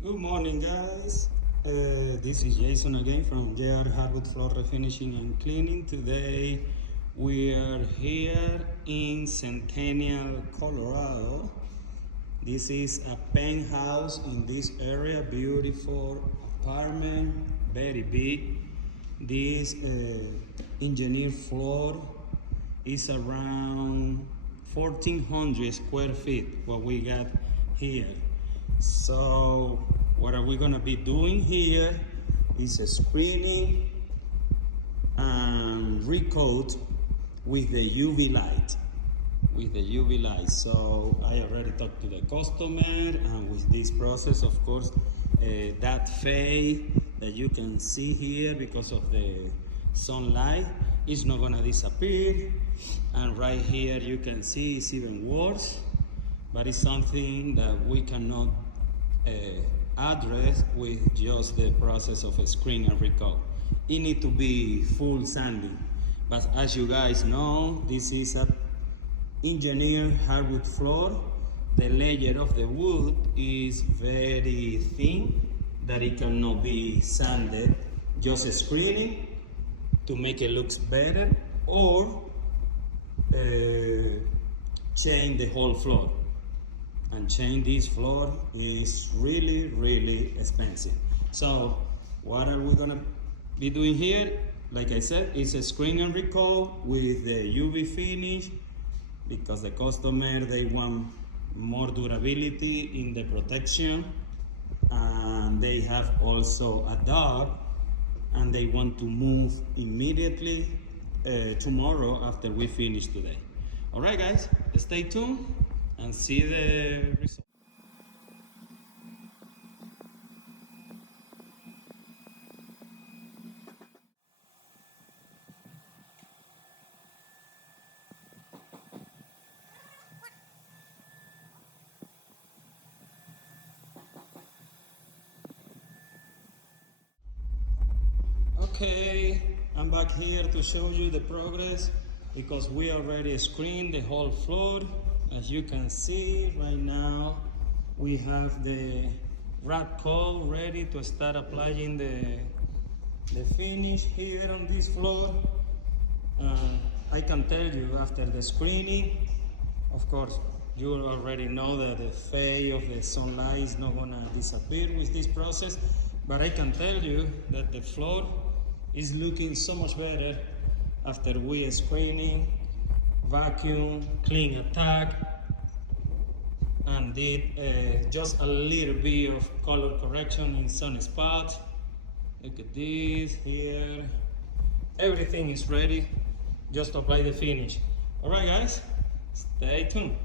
Good morning, guys. This is Jason again from Engineering Hardwood Floor Refinishing and Cleaning. Today we are here in Centennial, Colorado. This is a penthouse in this area, beautiful apartment, very big. This engineered floor is around 1400 square feet, what we got here. So what are we gonna be doing here is a screening and recoat with the UV light. So I already talked to the customer, and with this process, of course, that fade that you can see here because of the sunlight is not gonna disappear. And right here you can see it's even worse, but it's something that we cannot address with just the process of a screen and recoat. It need to be full sanding, but as you guys know, this is a engineered hardwood floor. The layer of the wood is very thin that it cannot be sanded. Just screening to make it look better, or change the whole floor. And change this floor is really expensive. So what are we gonna be doing here? Like I said, it's a screen and recoat with the UV finish, because the customer, they want more durability in the protection, and they have also a dog and they want to move immediately tomorrow after we finish today. All right, guys, stay tuned and see the result. Okay, I'm back here to show you the progress, because we already screened the whole floor. As you can see right now, we have the Recoat ready to start applying the finish here on this floor. I can tell you, after the screening, of course, you already know that the fade of the sunlight is not gonna disappear with this process, but I can tell you that the floor is looking so much better after we screening, vacuum, clean attack, and did just a little bit of color correction in some spots. Look at this here. Everything is ready. Just apply the finish. All right, guys, stay tuned.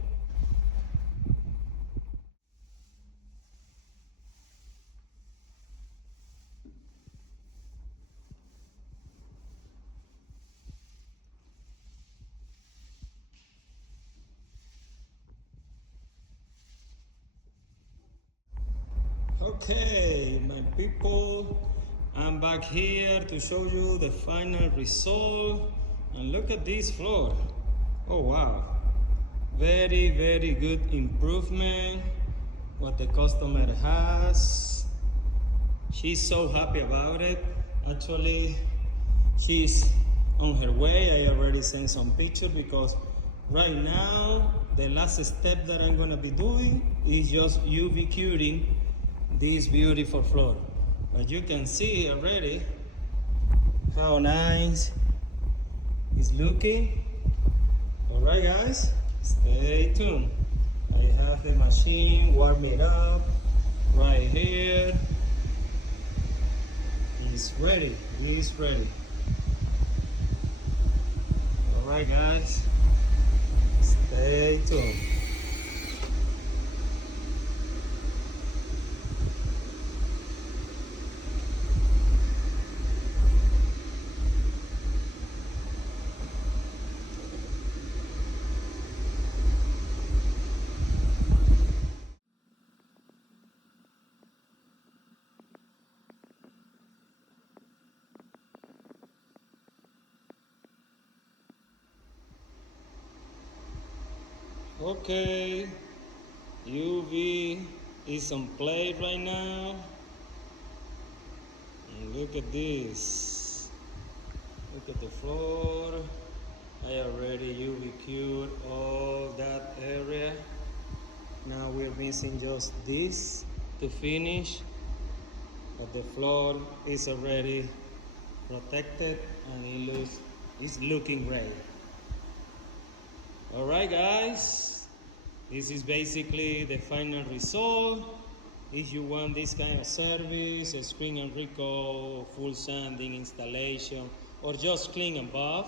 Okay, my people, I'm back here to show you the final result. And look at this floor. Oh wow, very good improvement what the customer has. She's so happy about it. Actually, she's on her way. I already sent some pictures, because right now the last step that I'm gonna be doing is just UV curing this beautiful floor. But you can see already how nice it's looking. All right, guys, stay tuned. I have the machine warm it up right here. It's ready. All right, guys, stay tuned. Okay, UV is on plate right now. And look at this. Look at the floor. I already UV cured all that area. Now we're missing just this to finish. But the floor is already protected and it's looking great. Alright guys, this is basically the final result. If you want this kind of service, a screen and recoat, full sanding, installation, or just clean and buff,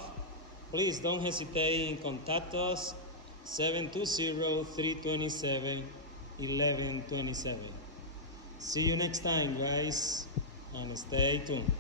please don't hesitate and contact us 720-327-1127. See you next time guys, and stay tuned.